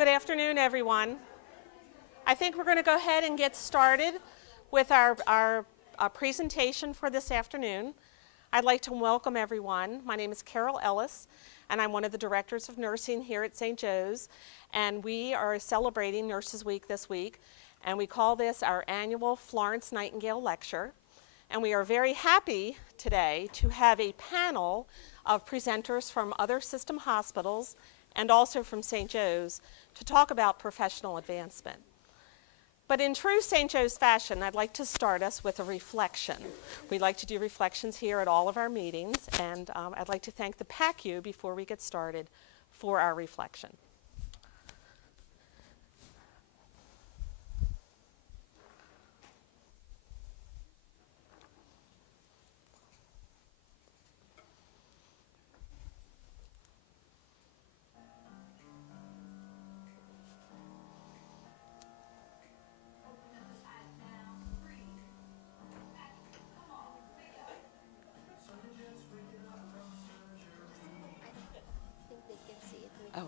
Good afternoon, everyone. I think we're going to go ahead and get started with our presentation for this afternoon. I'd like to welcome everyone. My name is Carol Ellis, and I'm one of the directors of nursing here at St. Joe's, and we are celebrating Nurses Week this week, and we call this our annual Florence Nightingale Lecture. And we are very happy today to have a panel of presenters from other system hospitals and also from St. Joe's to talk about professional advancement. But in true St. Joe's fashion, I'd like to start us with a reflection. We like to do reflections here at all of our meetings, and I'd like to thank the PACU before we get started for our reflection. Oh.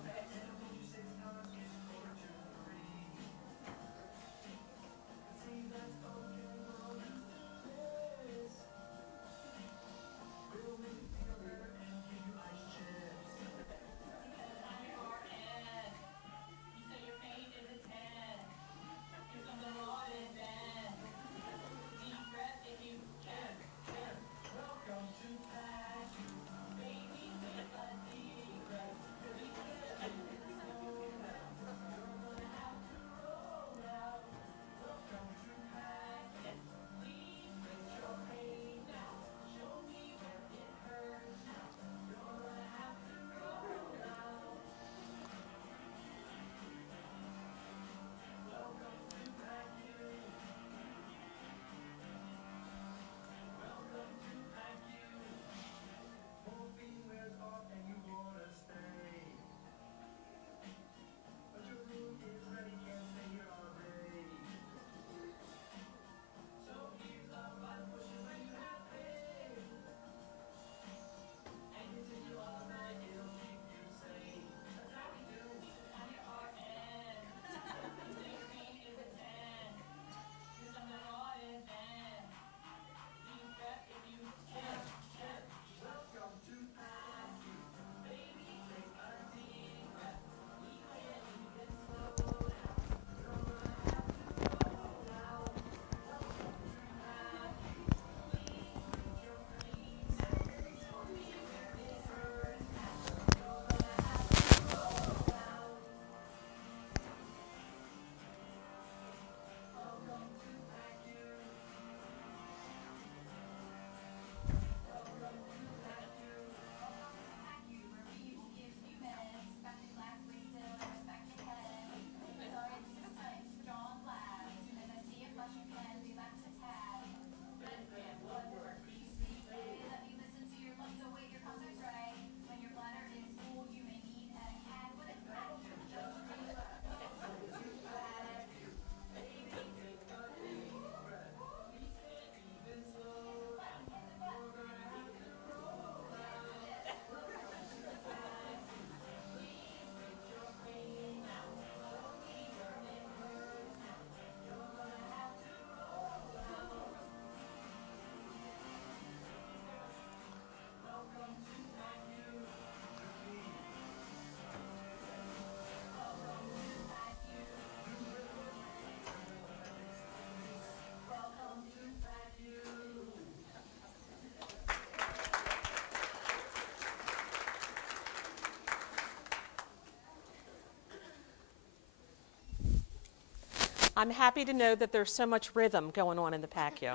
I'm happy to know that there's so much rhythm going on in the PACU.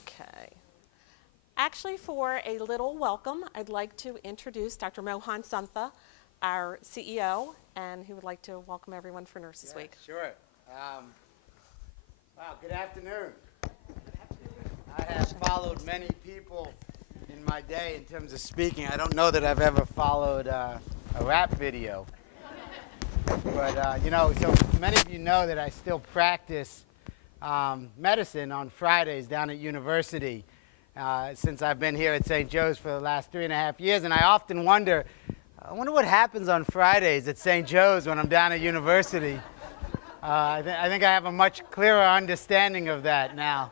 Okay. Actually, for a little welcome, I'd like to introduce Dr. Mohan Santha, our CEO, and he would like to welcome everyone for Nurses Week. Sure. Wow, good afternoon. I have followed many people in my day in terms of speaking. I don't know that I've ever followed a rap video. But, you know, so many of you know that I still practice medicine on Fridays down at university. since I've been here at St. Joe's for the last 3.5 years, and I often wonder, I wonder what happens on Fridays at St. Joe's when I'm down at university. I think I have a much clearer understanding of that now,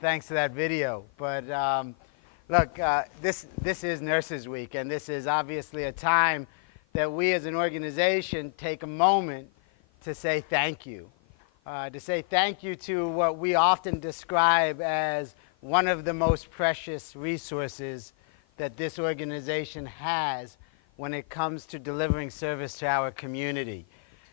thanks to that video. But look, this is Nurses Week, and this is obviously a time that we as an organization take a moment to say thank you. To say thank you to what we often describe as one of the most precious resources that this organization has when it comes to delivering service to our community.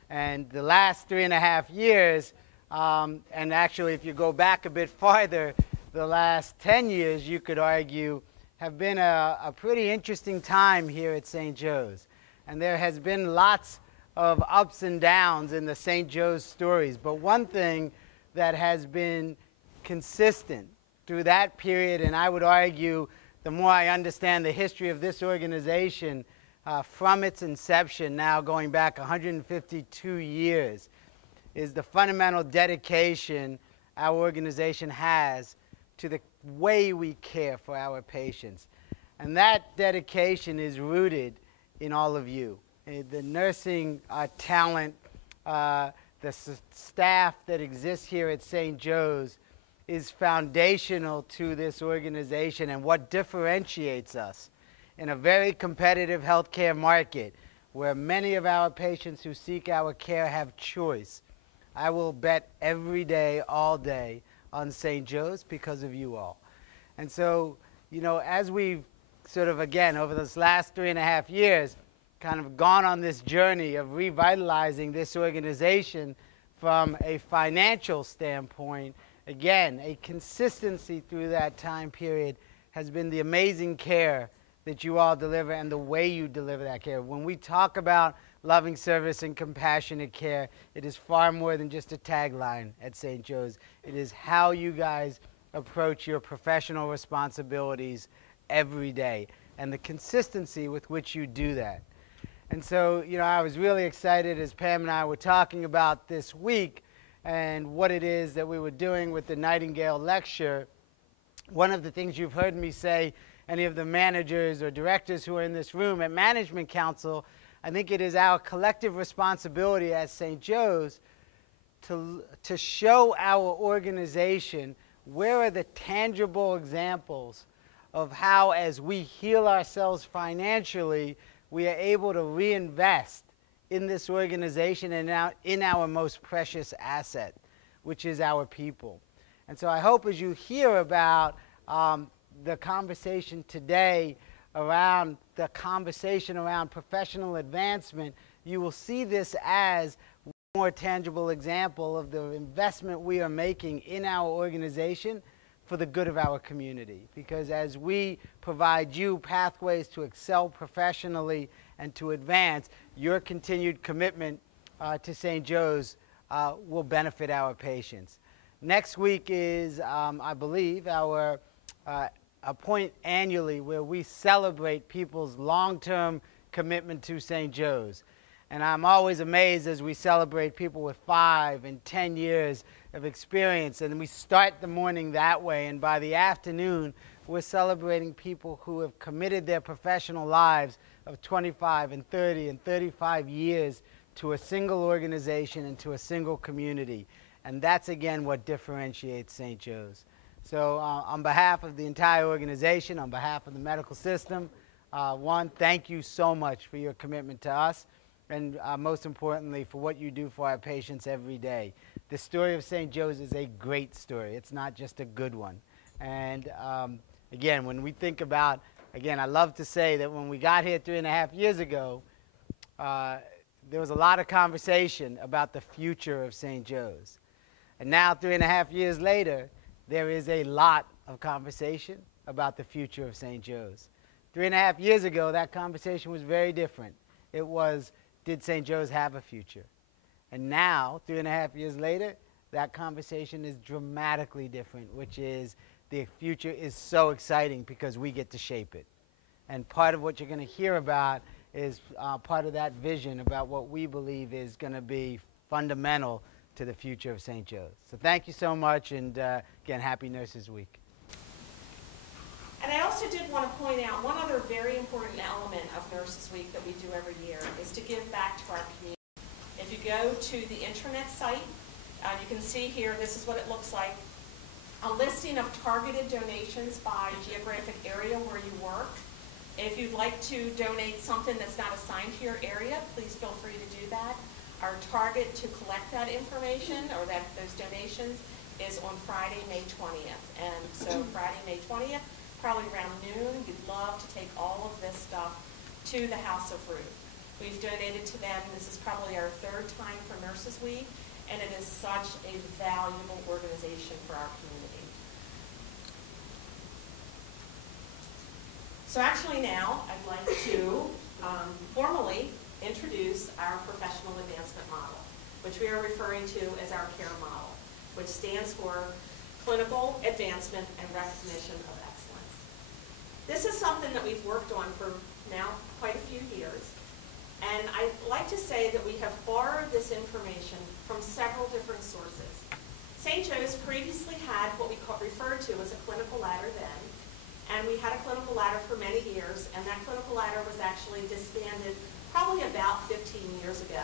And the last 3.5 years, and actually if you go back a bit farther, the last 10 years, you could argue, have been a pretty interesting time here at St. Joe's. And there has been lots of ups and downs in the St. Joe's stories. But one thing that has been consistent through that period, and I would argue the more I understand the history of this organization from its inception, now going back 152 years, is the fundamental dedication our organization has to the way we care for our patients. And that dedication is rooted in all of you. The nursing talent, the staff that exists here at St. Joe's is foundational to this organization and what differentiates us in a very competitive healthcare market where many of our patients who seek our care have choice. I will bet every day, all day on St. Joe's because of you all. And so, you know, as we've sort of, again, over this last 3.5 years, kind of gone on this journey of revitalizing this organization from a financial standpoint, again, a consistency through that time period has been the amazing care that you all deliver and the way you deliver that care. When we talk about loving service and compassionate care, it is far more than just a tagline at St. Joe's. It is how you guys approach your professional responsibilities every day and the consistency with which you do that. And so, you know, I was really excited as Pam and I were talking about this week and what it is that we were doing with the Nightingale Lecture. One of the things you've heard me say, any of the managers or directors who are in this room at Management Council, I think it is our collective responsibility as St. Joe's to show our organization where are the tangible examples of how, as we heal ourselves financially, we are able to reinvest in this organization and in our most precious asset, which is our people. And so I hope as you hear about the conversation today around the conversation around professional advancement, you will see this as a more tangible example of the investment we are making in our organization for the good of our community. Because as we provide you pathways to excel professionally and to advance, your continued commitment to St. Joe's will benefit our patients. Next week is, I believe, our a point annually where we celebrate people's long-term commitment to St. Joe's. And I'm always amazed as we celebrate people with 5 and 10 years of experience, and we start the morning that way, and by the afternoon, we're celebrating people who have committed their professional lives of 25 and 30 and 35 years to a single organization and to a single community. And that's, again, what differentiates St. Joe's. So on behalf of the entire organization, on behalf of the medical system, one, thank you so much for your commitment to us, and most importantly, for what you do for our patients every day. The story of St. Joe's is a great story. It's not just a good one. And again, when we think about, again, I love to say that when we got here 3.5 years ago, there was a lot of conversation about the future of St. Joe's. And now, 3.5 years later, there is a lot of conversation about the future of St. Joe's. 3.5 years ago, that conversation was very different. It was, did St. Joe's have a future? And now, 3.5 years later, that conversation is dramatically different, which is the future is so exciting because we get to shape it. And part of what you're going to hear about is part of that vision about what we believe is going to be fundamental to the future of St. Joe's. So thank you so much, and again, happy Nurses Week. also did want to point out one other very important element of Nurses Week that we do every year is to give back to our community. If you go to the intranet site, you can see here, this is what it looks like, a listing of targeted donations by geographic area where you work. If you'd like to donate something that's not assigned to your area, please feel free to do that. Our target to collect that information or those donations is on Friday, May 20th. And so Friday, May 20th, probably around noon, we'd love to take all of this stuff to the House of Ruth. We've donated to them. This is probably our third time for Nurses Week, and it is such a valuable organization for our community. So actually now, I'd like to formally introduce our professional advancement model, which we are referring to as our CARE model, which stands for Clinical Advancement and Recognition of Excellence. This is something that we've worked on for now quite a few years, and I'd like to say that we have borrowed this information from several different sources. St. Joe's previously had what we referred to as a clinical ladder then, and we had a clinical ladder for many years, and that clinical ladder was actually disbanded probably about 15 years ago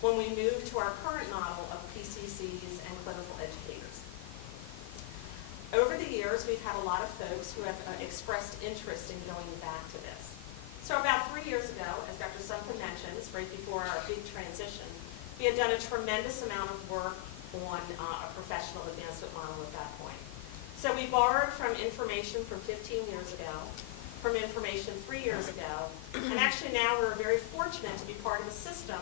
when we moved to our current model of PCCs and clinical educators. Over the years, we've had a lot of folks who have expressed interest in going back to this. So about 3 years ago, as Dr. Sumter mentioned, right before our big transition, we had done a tremendous amount of work on a professional advancement model at that point. So we borrowed from information from 15 years ago, from information 3 years ago, and actually now we're very fortunate to be part of a system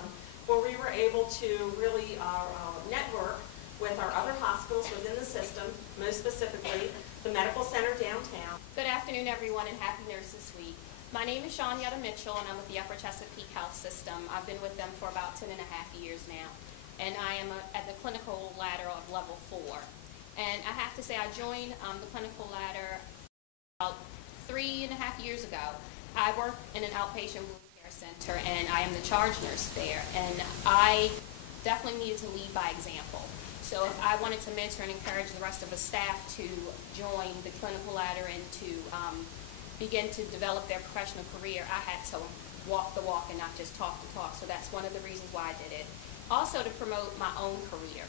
where we were able to really network with our other hospitals within the system, most specifically the Medical Center downtown. Good afternoon, everyone, and happy Nurses Week. My name is Shawnyetta Mitchell, and I'm with the Upper Chesapeake Health System. I've been with them for about 10.5 years now, and I am at the clinical ladder of level 4. And I have to say, I joined the clinical ladder about 3.5 years ago. I work in an outpatient wound care center, and I am the charge nurse there, and I definitely needed to lead by example. So if I wanted to mentor and encourage the rest of the staff to join the clinical ladder and to begin to develop their professional career, I had to walk the walk and not just talk the talk. So that's one of the reasons why I did it. Also to promote my own career.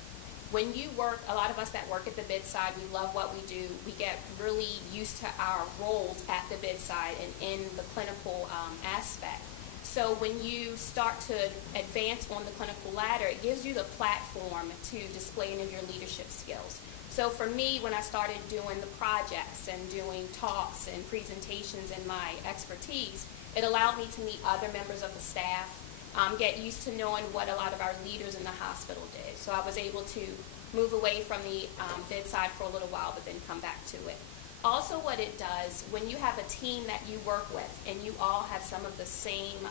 When you work, a lot of us that work at the bedside, we love what we do. We get really used to our roles at the bedside and in the clinical aspect. So when you start to advance on the clinical ladder, it gives you the platform to display any of your leadership skills. So for me, when I started doing the projects and doing talks and presentations and my expertise, it allowed me to meet other members of the staff, get used to knowing what a lot of our leaders in the hospital did. So I was able to move away from the bedside for a little while, but then come back to it. Also what it does, when you have a team that you work with and you all have some of the same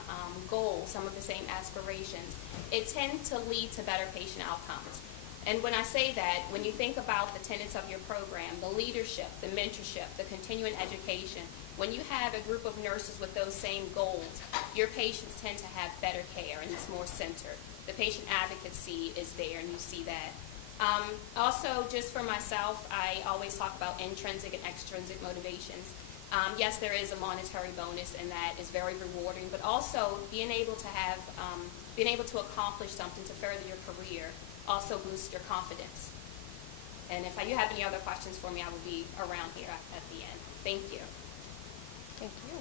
goals, some of the same aspirations, it tends to lead to better patient outcomes. And when I say that, when you think about the tenets of your program, the leadership, the mentorship, the continuing education, when you have a group of nurses with those same goals, your patients tend to have better care and it's more centered. The patient advocacy is there and you see that. Also, just for myself, I always talk about intrinsic and extrinsic motivations. Yes, there is a monetary bonus and that is very rewarding, but also being able to have, being able to accomplish something to further your career also boosts your confidence. And if you have any other questions for me, I will be around here at the end. Thank you. Thank you.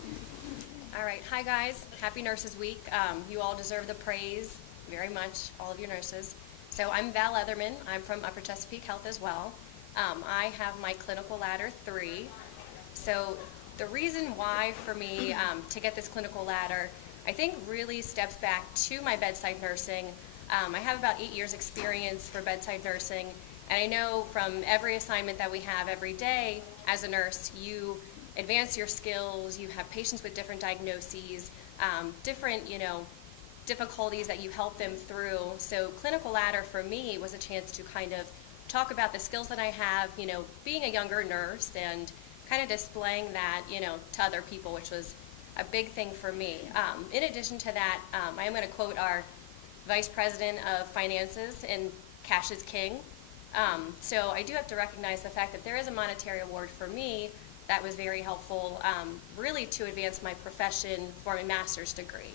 All right. Hi, guys. Happy Nurses Week. You all deserve the praise very much, all of your nurses. So I'm Val Leatherman. I'm from Upper Chesapeake Health as well. I have my clinical ladder 3. So the reason why for me to get this clinical ladder, I think really steps back to my bedside nursing. I have about 8 years experience for bedside nursing, and I know from every assignment that we have every day as a nurse, you advance your skills, you have patients with different diagnoses, different, difficulties that you help them through. So clinical ladder for me was a chance to kind of talk about the skills that I have, being a younger nurse and kind of displaying that, to other people, which was a big thing for me. In addition to that, I am going to quote our Vice President of Finances, and cash is king. So I do have to recognize the fact that there is a monetary award for me, that was very helpful, really to advance my profession for my master's degree.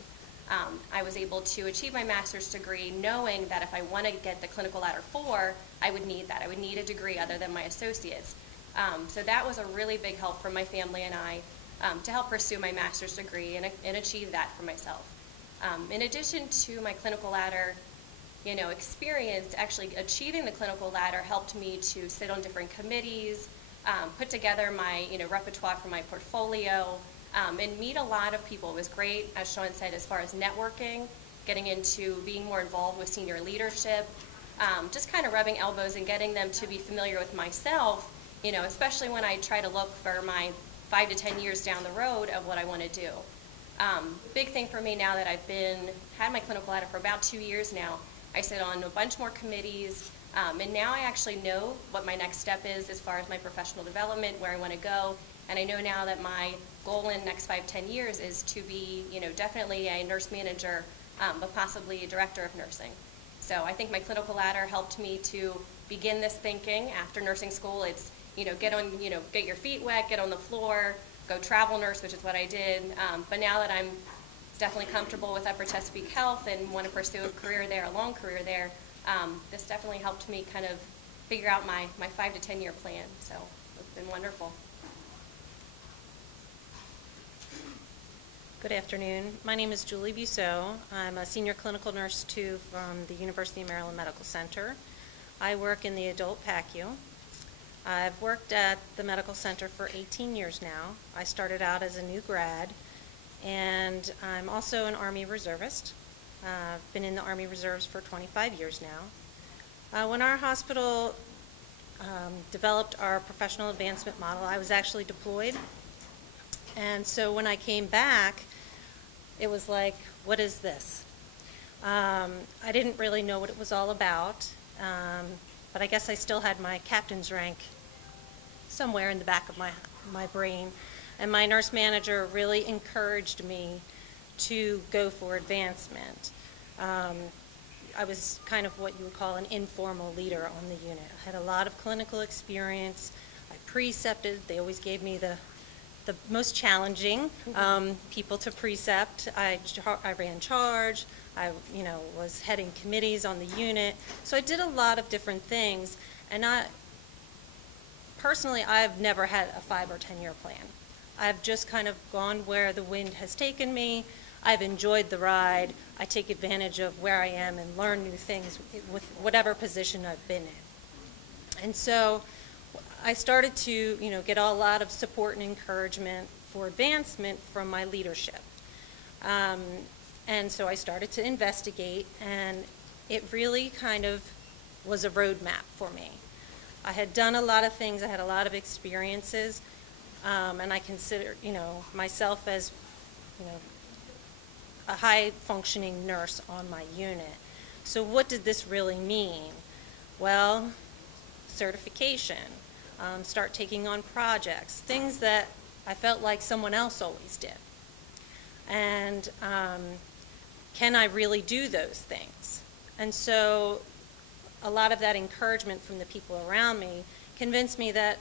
I was able to achieve my master's degree knowing that if I want to get the clinical ladder 4, I would need that. I would need a degree other than my associate's. So that was a really big help for my family and I to help pursue my master's degree and achieve that for myself. In addition to my clinical ladder, experience, actually achieving the clinical ladder helped me to sit on different committees, put together my repertoire for my portfolio, and meet a lot of people. It was great, as Sean said, as far as networking, getting into being more involved with senior leadership, just kind of rubbing elbows and getting them to be familiar with myself, especially when I try to look for my 5 to 10 years down the road of what I want to do. Big thing for me now that I've had my clinical ladder for about 2 years now, I sit on a bunch more committees, and now I actually know what my next step is as far as my professional development, where I want to go, and I know now that my goal in the next 5, 10 years is to be, definitely a nurse manager, but possibly a director of nursing. So I think my clinical ladder helped me to begin this thinking after nursing school. It's, get your feet wet, get on the floor, go travel nurse, which is what I did. But now that I'm definitely comfortable with Upper Chesapeake Health and want to pursue a career there, a long career there, this definitely helped me kind of figure out my 5 to 10 year plan. So it's been wonderful. Good afternoon. My name is Julie Busseau. I'm a senior clinical nurse 2 from the University of Maryland Medical Center. I work in the adult PACU. I've worked at the medical center for 18 years now. I started out as a new grad, and I'm also an Army reservist. I've been in the Army Reserves for 25 years now. When our hospital developed our professional advancement model, I was actually deployed. And so when I came back, it was like, what is this? I didn't really know what it was all about, but I guess I still had my captain's rank somewhere in the back of my brain. And my nurse manager really encouraged me to go for advancement. I was kind of what you would call an informal leader on the unit. I had a lot of clinical experience. I precepted. They always gave me the most challenging people to precept. I ran charge. I was heading committees on the unit. So I did a lot of different things. And personally, I've never had a 5 or 10 year plan. I've just kind of gone where the wind has taken me. I've enjoyed the ride. I take advantage of where I am and learn new things with whatever position I've been in. And so I started to, get a lot of support and encouragement for advancement from my leadership. And so I started to investigate, and it really kind of was a roadmap for me. I had done a lot of things. I had a lot of experiences, and I consider, myself as, a high-functioning nurse on my unit. So what did this really mean? Well, certification. Start taking on projects, things that I felt like someone else always did. And can I really do those things? And so a lot of that encouragement from the people around me convinced me that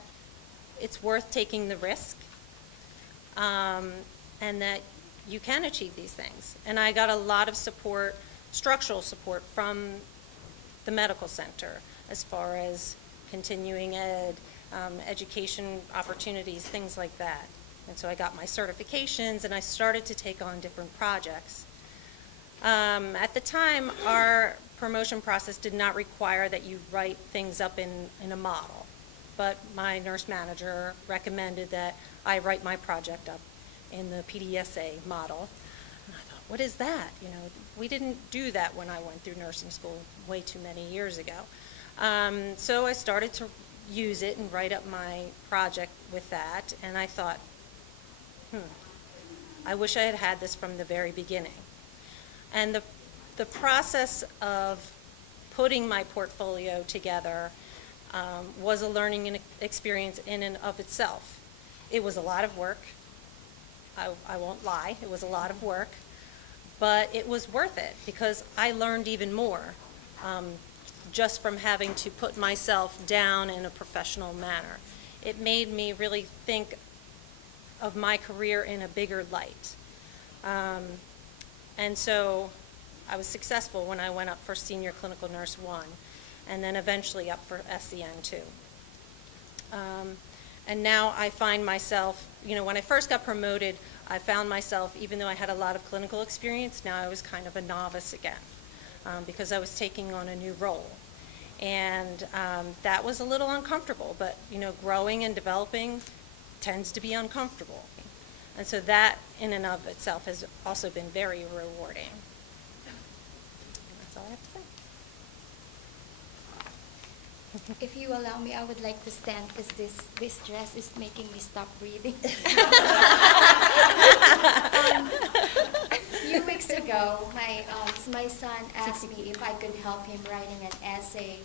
it's worth taking the risk, and that you can achieve these things. And I got a lot of support, structural support from the medical center as far as continuing ed, education opportunities, things like that. And so I got my certifications and I started to take on different projects. At the time, our promotion process did not require that you write things up in a model, but my nurse manager recommended that I write my project up in the PDSA model. And I thought, what is that? We didn't do that when I went through nursing school way too many years ago. So I started to use it and write up my project with that, and I thought, I wish I had had this from the very beginning. And the process of putting my portfolio together was a learning experience in and of itself. It was a lot of work. I won't lie, it was a lot of work, but it was worth it because I learned even more just from having to put myself down in a professional manner. It made me really think of my career in a bigger light. And so I was successful when I went up for Senior Clinical Nurse 1, and then eventually up for SEN 2. And now I find myself, you know, when I first got promoted, I found myself, even though I had a lot of clinical experience, now I was kind of a novice again, because I was taking on a new role. And that was a little uncomfortable, but, you know, growing and developing tends to be uncomfortable. And so that, in and of itself, has also been very rewarding. That's all I have to say. If you allow me, I would like to stand because this dress is making me stop breathing. A few weeks ago, my son asked me if I could help him writing an essay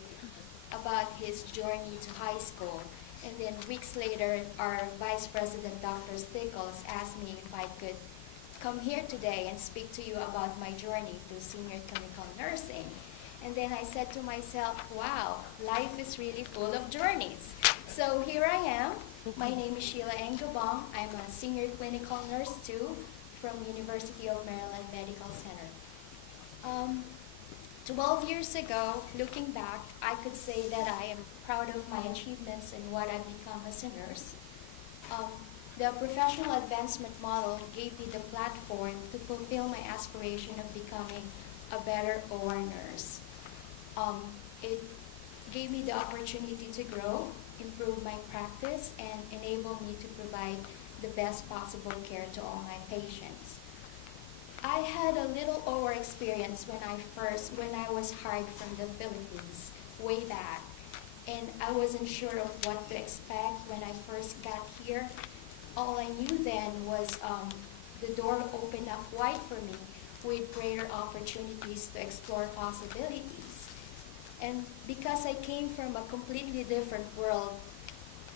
about his journey to high school. And then weeks later, our Vice President, Dr. Stickles, asked me if I could come here today and speak to you about my journey to senior clinical nursing. And then I said to myself, wow, life is really full of journeys. So here I am. My name is Sheila Engabong. I'm a senior clinical nurse too from University of Maryland Medical Center. 12 years ago, looking back, I could say that I am proud of my achievements and what I've become as a nurse. The professional advancement model gave me the platform to fulfill my aspiration of becoming a better OR nurse. It gave me the opportunity to grow, improve my practice, and enable me to provide the best possible care to all my patients. I had a little OR experience when I was hired from the Philippines way back, and I wasn't sure of what to expect when I first got here. All I knew then was the door opened up wide for me with greater opportunities to explore possibilities. And because I came from a completely different world,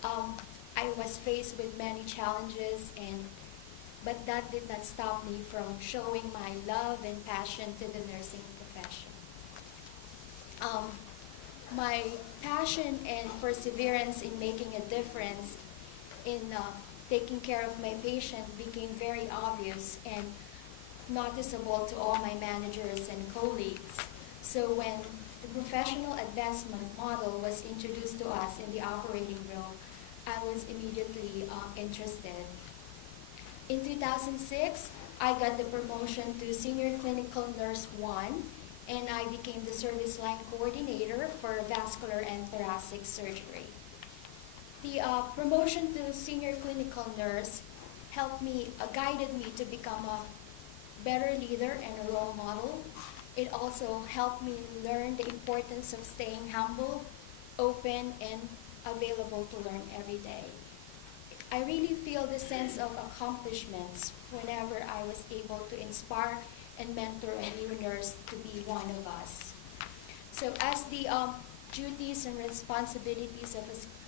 I was faced with many challenges, but that did not stop me from showing my love and passion to the nursing profession. My passion and perseverance in making a difference in taking care of my patient became very obvious and noticeable to all my managers and colleagues. So when the professional advancement model was introduced to us in the operating room, I was immediately interested. In 2006, I got the promotion to Senior Clinical Nurse 1, and I became the service line coordinator for vascular and thoracic surgery. The promotion to Senior Clinical Nurse guided me to become a better leader and a role model. It also helped me learn the importance of staying humble, open, and available to learn every day. I really feel the sense of accomplishments whenever I was able to inspire and mentor a new nurse to be one of us. So as the duties and responsibilities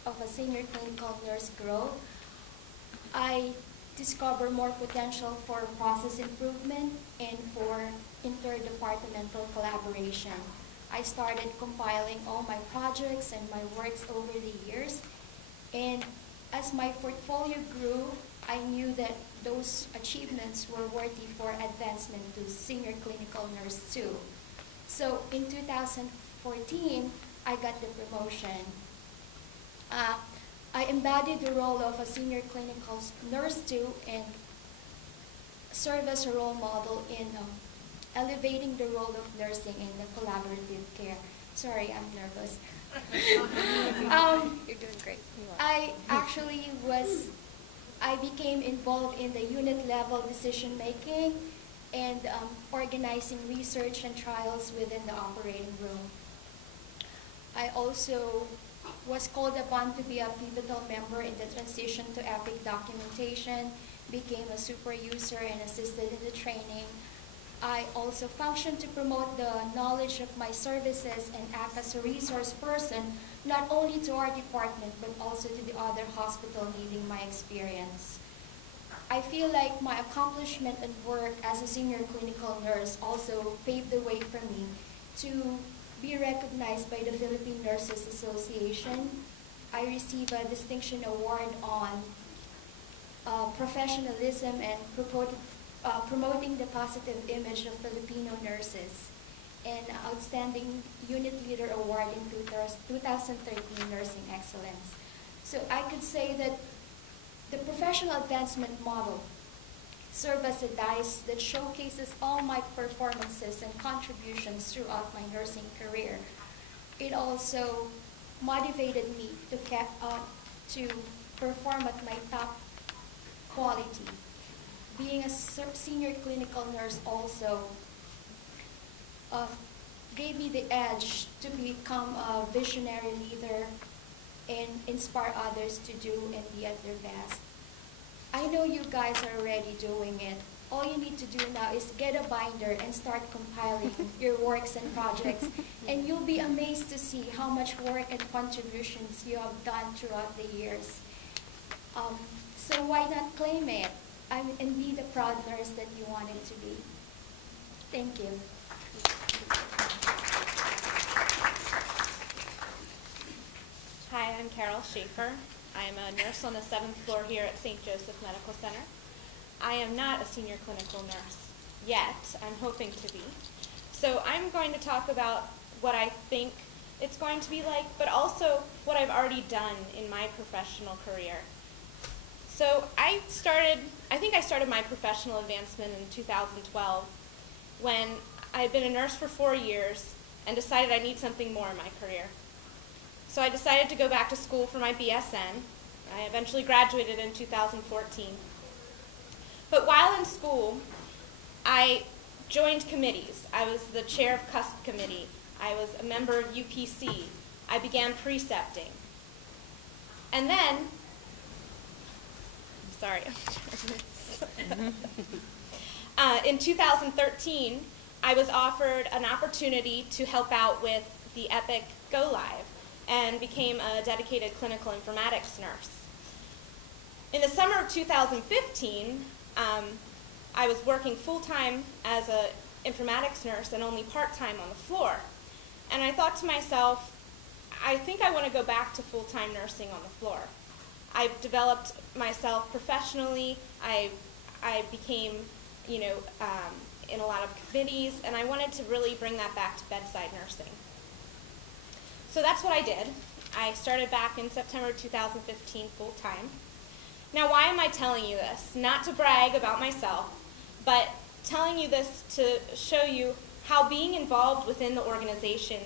of a senior clinical nurse grow, I discover more potential for process improvement and for interdepartmental collaboration. I started compiling all my projects and my works over the years, and as my portfolio grew, I knew that those achievements were worthy for advancement to Senior Clinical Nurse 2. So in 2014, I got the promotion. I embodied the role of a Senior Clinical Nurse 2 and serve as a role model in elevating the role of nursing in the collaborative care. Sorry, I'm nervous. You're doing great. I became involved in the unit level decision making and organizing research and trials within the operating room. I also was called upon to be a pivotal member in the transition to EPIC documentation, became a super user and assisted in the training. I also functioned to promote the knowledge of my services and act as a resource person, not only to our department, but also to the other hospital needing my experience. I feel like my accomplishment and work as a senior clinical nurse also paved the way for me to be recognized by the Philippine Nurses Association. I received a distinction award on professionalism and promoting the positive image of Filipino nurses, and Outstanding Unit Leader Award in 2013 Nursing Excellence. So I could say that the professional advancement model served as a dice that showcases all my performances and contributions throughout my nursing career. It also motivated me to perform at my top quality. Being a senior clinical nurse also gave me the edge to become a visionary leader and inspire others to do and be at their best. I know you guys are already doing it. All you need to do now is get a binder and start compiling your works and projects, and you'll be amazed to see how much work and contributions you have done throughout the years. So why not claim it and be the proud nurse that you wanted to be? Thank you. Hi, I'm Carol Schaefer. I'm a nurse on the 7th floor here at St. Joseph Medical Center. I am not a senior clinical nurse yet. I'm hoping to be. So I'm going to talk about what I think it's going to be like, but also what I've already done in my professional career. So I think I started my professional advancement in 2012 when I had been a nurse for 4 years and decided I need something more in my career. So I decided to go back to school for my BSN. I eventually graduated in 2014. But while in school, I joined committees. I was the chair of CUSP committee. I was a member of UPC. I began precepting. And then, in 2013, I was offered an opportunity to help out with the Epic Go Live and became a dedicated clinical informatics nurse. In the summer of 2015, I was working full-time as an informatics nurse and only part-time on the floor. And I thought to myself, I think I want to go back to full-time nursing on the floor. I've developed myself professionally. I became, in a lot of committees, and I wanted to really bring that back to bedside nursing. So that's what I did. I started back in September 2015 full-time. Now, why am I telling you this? Not to brag about myself, but telling you this to show you how being involved within the organization,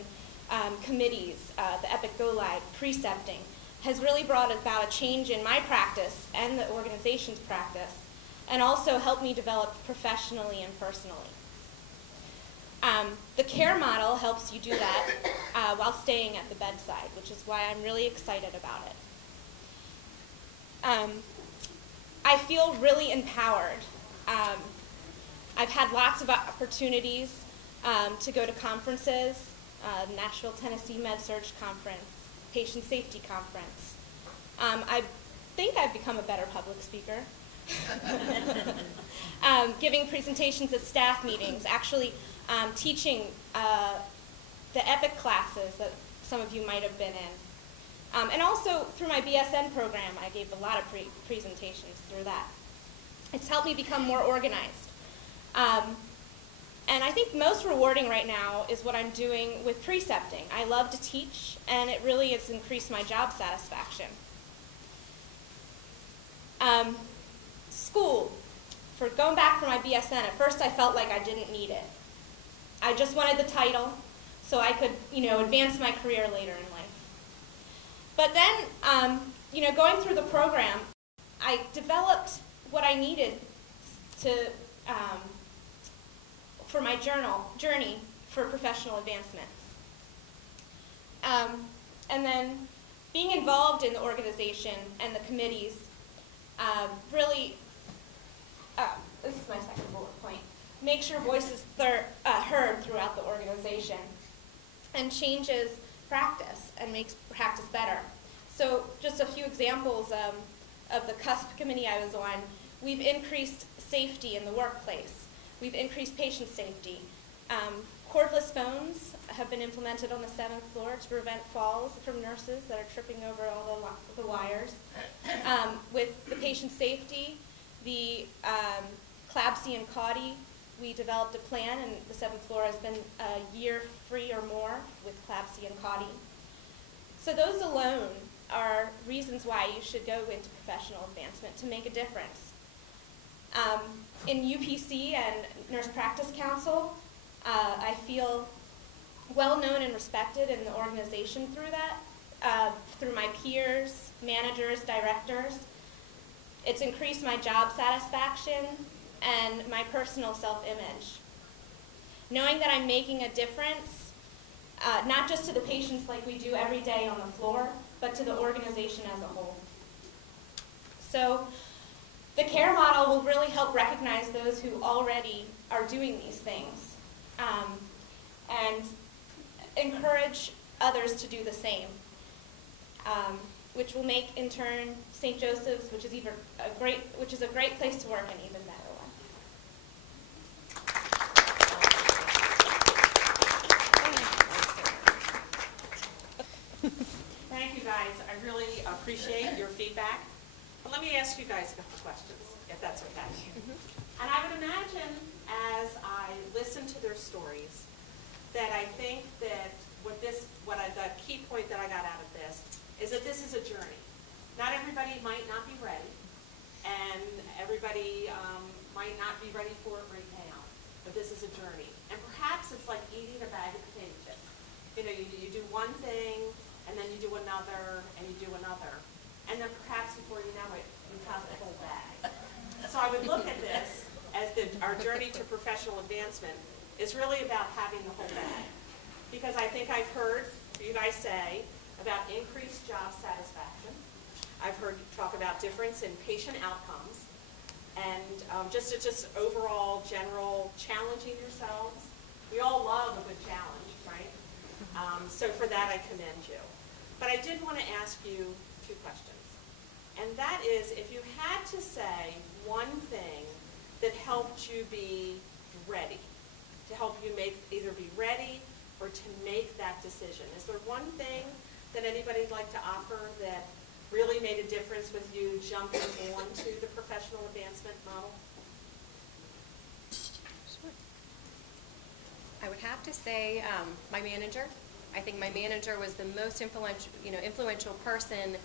committees, the Epic Go Live, precepting, has really brought about a change in my practice and the organization's practice, and also helped me develop professionally and personally. The CARE model helps you do that while staying at the bedside, which is why I'm really excited about it. I feel really empowered. I've had lots of opportunities to go to conferences, Nashville, Tennessee Med-Surg Conference, Patient Safety Conference. I think I've become a better public speaker. Giving presentations at staff meetings, actually teaching the EPIC classes that some of you might have been in. And also through my BSN program, I gave a lot of presentations through that. It's helped me become more organized. And I think most rewarding right now is what I'm doing with precepting. I love to teach, and it really has increased my job satisfaction. School. For going back for my BSN, at first I felt like I didn't need it. I just wanted the title so I could, advance my career later in life. But then, going through the program, I developed what I needed to, for my journey for professional advancement. And then being involved in the organization and the committees really, this is my second bullet point, make sure voices heard throughout the organization and changes practice and makes practice better. So just a few examples of the CUSP committee I was on. We've increased safety in the workplace. We've increased patient safety. Cordless phones have been implemented on the 7th floor to prevent falls from nurses that are tripping over all the wires. With the patient safety, the CLABSI and CAUTI, we developed a plan, and the 7th floor has been a year free or more with CLABSI and CAUTI. So those alone are reasons why you should go into professional advancement to make a difference. In UPC and Nurse Practice Council, I feel well known and respected in the organization through that, through my peers, managers, directors. It's increased my job satisfaction and my personal self-image. Knowing that I'm making a difference, not just to the patients like we do every day on the floor, but to the organization as a whole. So the CARE model will really help recognize those who already are doing these things, and encourage others to do the same, which will make, in turn, St. Joseph's, which is a great place to work, an even better one. Thank you, guys. I really appreciate your feedback. But let me ask you guys a couple questions, if that's okay. And I would imagine, as I listen to their stories, that I think that the key point that I got out of this is that this is a journey. Not everybody might not be ready, and everybody might not be ready for it right now, but this is a journey. And perhaps it's like eating a bag of potato chips. You know, you do one thing, and then you do another, and you do another. And then perhaps before you know it, you have the whole bag. So I would look at this as our journey to professional advancement is really about having the whole bag. Because I think I've heard you guys say about increased job satisfaction. I've heard you talk about difference in patient outcomes, and just overall general challenging yourselves. We all love a good challenge, right? So for that, I commend you. But I did want to ask you two questions. And that is, if you had to say one thing that helped you be ready, to help you either be ready or to make that decision, is there one thing that anybody'd like to offer that really made a difference with you jumping onto the professional advancement model? I would have to say my manager. I think my manager was the most influential person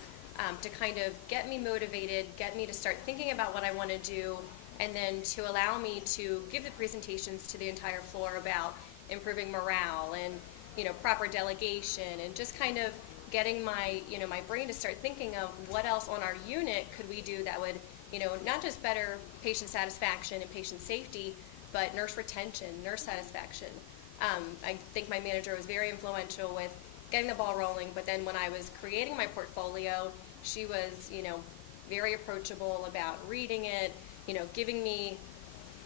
to kind of get me motivated, get me to start thinking about what I want to do, and then to allow me to give the presentations to the entire floor about improving morale and proper delegation, and just kind of getting my my brain to start thinking of what else on our unit could we do that would not just better patient satisfaction and patient safety, but nurse retention, nurse satisfaction. I think my manager was very influential with getting the ball rolling, but then when I was creating my portfolio, she was, very approachable about reading it, giving me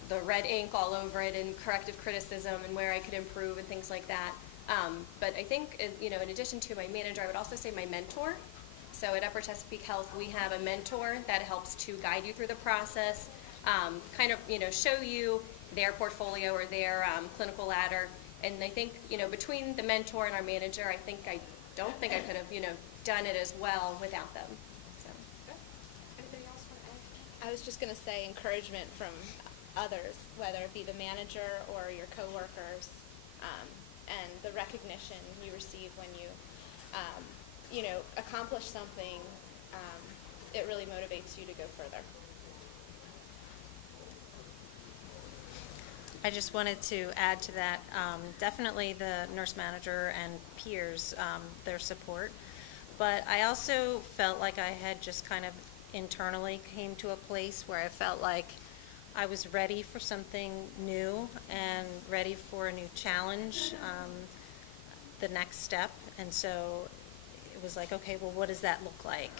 the red ink all over it and corrective criticism and where I could improve and things like that. But I think, in addition to my manager, I would also say my mentor. So at Upper Chesapeake Health, we have a mentor that helps to guide you through the process, kind of, show you their portfolio or their clinical ladder. And I think, between the mentor and our manager, I don't think I could have, done it as well without them. So. Anybody else want to add? I was just going to say encouragement from others, whether it be the manager or your coworkers, and the recognition you receive when you, accomplish something. It really motivates you to go further. I just wanted to add to that, definitely the nurse manager and peers, their support. But I also felt like I had just kind of internally came to a place where I felt like I was ready for something new and ready for a new challenge, the next step. And so it was like, okay, well, what does that look like?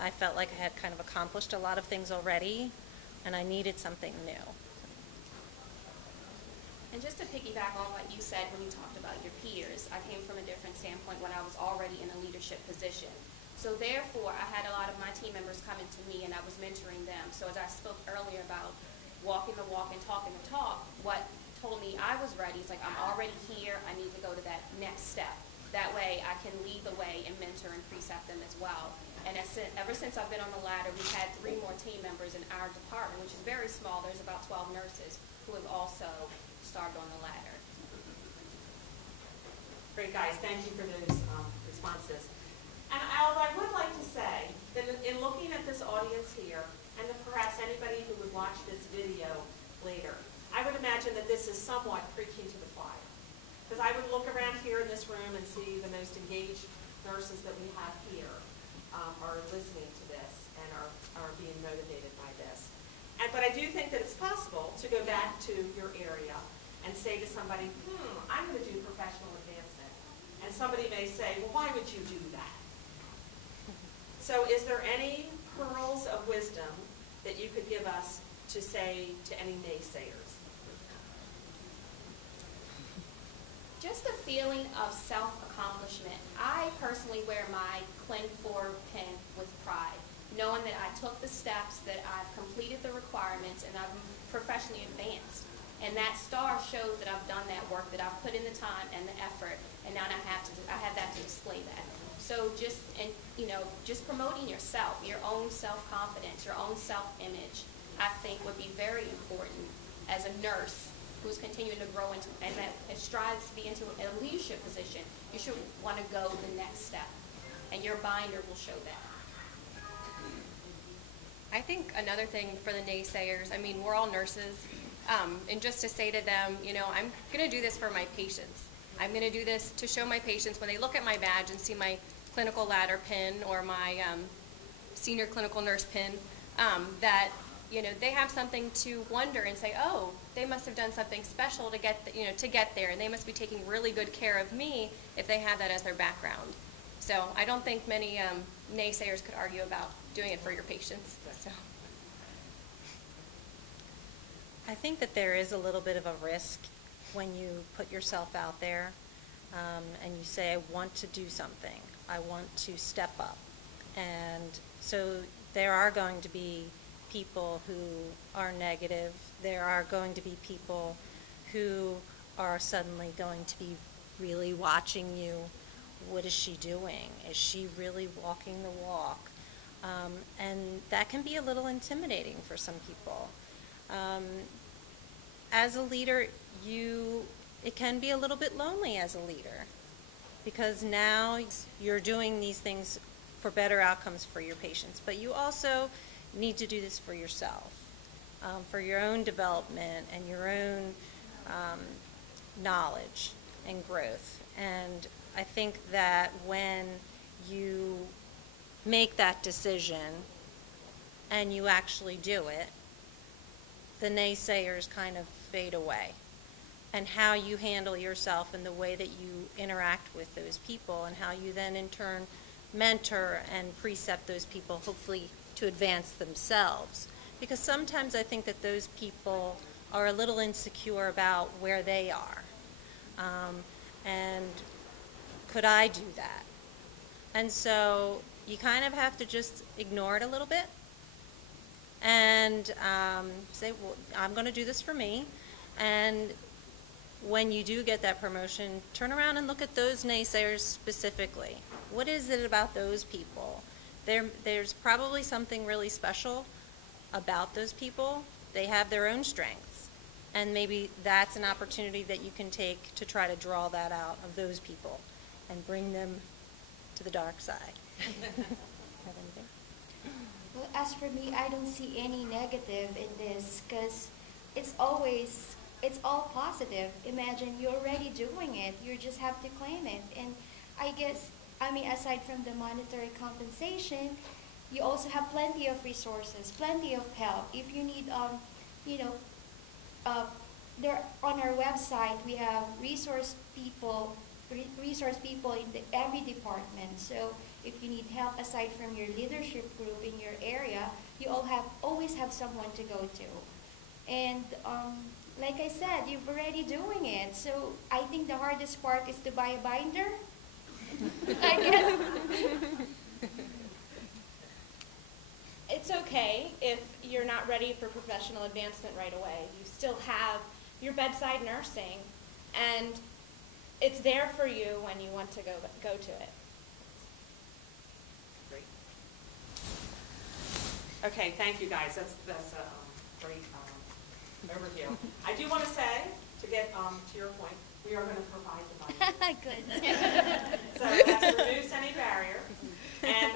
I felt like I had kind of accomplished a lot of things already, and I needed something new. And just to piggyback on what you said when you talked about your peers, I came from a different standpoint when I was already in a leadership position. So therefore, I had a lot of my team members coming to me and I was mentoring them. So as I spoke earlier about walking the walk and talking the talk, what told me I was ready. He's like, I'm already here. I need to go to that next step. That way I can lead the way and mentor and precept them as well. And ever since I've been on the ladder, we've had 3 more team members in our department, which is very small. There's about 12 nurses who have also started on the ladder. Great, guys. Thank you for those responses. And I would like to say that in looking at this audience here, and then perhaps anybody who would watch this video later, I would imagine that this is somewhat preaching to the choir. Because I would look around here in this room and see the most engaged nurses that we have here are listening to this and are being motivated by this. But I do think that it's possible to go back to your area and say to somebody, I'm going to do professional advancement. And somebody may say, well, why would you do that? So is there any pearls of wisdom that you could give us to say to any naysayers? Just a feeling of self-accomplishment. I personally wear my Clin 4 pin with pride, knowing that I took the steps, that I've completed the requirements, and I've professionally advanced. And that star shows that I've done that work, that I've put in the time and the effort, and now I have that to display that. So just promoting yourself, your own self-confidence, your own self-image, I think would be very important as a nurse who's continuing to grow into and that strives to be into a leadership position. You should want to go the next step, and your binder will show that. I think another thing for the naysayers, I mean, we're all nurses, and just to say to them, I'm going to do this for my patients. I'm going to do this to show my patients when they look at my badge and see my clinical ladder pin or my senior clinical nurse pin, that they have something to wonder and say, oh, they must have done something special to get there, and they must be taking really good care of me if they have that as their background. So I don't think many naysayers could argue about doing it for your patients. So. I think that there is a little bit of a risk when you put yourself out there and you say, I want to do something. I want to step up. And so there are going to be people who are negative. There are going to be people who are suddenly going to be really watching you. What is she doing? Is she really walking the walk? And that can be a little intimidating for some people. As a leader, it can be a little bit lonely as a leader, because now you're doing these things for better outcomes for your patients, but you also need to do this for yourself, for your own development and your own knowledge and growth. And I think that when you make that decision and you actually do it, the naysayers kind of fade away. And how you handle yourself and the way that you interact with those people, and how you then in turn mentor and precept those people, hopefully to advance themselves. Because sometimes I think that those people are a little insecure about where they are. And could I do that? And so you kind of have to just ignore it a little bit and say, well, I'm going to do this for me. And when you do get that promotion, turn around and look at those naysayers specifically. What is it about those people? There's probably something really special about those people. They have their own strengths. And maybe that's an opportunity that you can take to try to draw that out of those people and bring them to the dark side. Have anything? Well, as for me, I don't see any negative in this, because it's all positive. Imagine you're already doing it. You just have to claim it. And I guess, aside from the monetary compensation, you also have plenty of resources, plenty of help. If you need, there on our website, we have resource people in every department. So if you need help aside from your leadership group in your area, you always have someone to go to. And like I said, you're already doing it. So I think the hardest part is to buy a binder, I guess. It's okay if you're not ready for professional advancement right away. You still have your bedside nursing, and it's there for you when you want to go to it. Great. Okay, thank you guys. That's a great overview. I do want to say, to get to your point, we are going to provide the money. Good. So that removes any barrier. And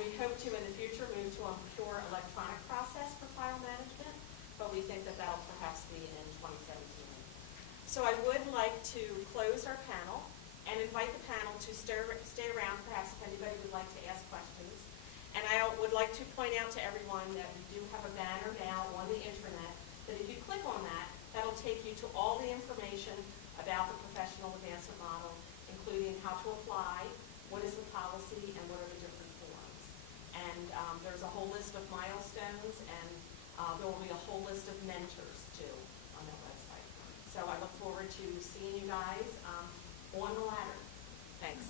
we hope to, in the future, move to a pure electronic process for file management, but we think that that'll perhaps be in 2017. So I would like to close our panel and invite the panel to stay around, perhaps if anybody would like to ask questions. And I would like to point out to everyone that we do have a banner now on the intranet, that if you click on that, that'll take you to all the information about the professional advancement model, including how to apply, what is the policy, and what are the different forms. And there's a whole list of milestones, and there will be a whole list of mentors, too, on that website. So I look forward to seeing you guys on the ladder. Thanks.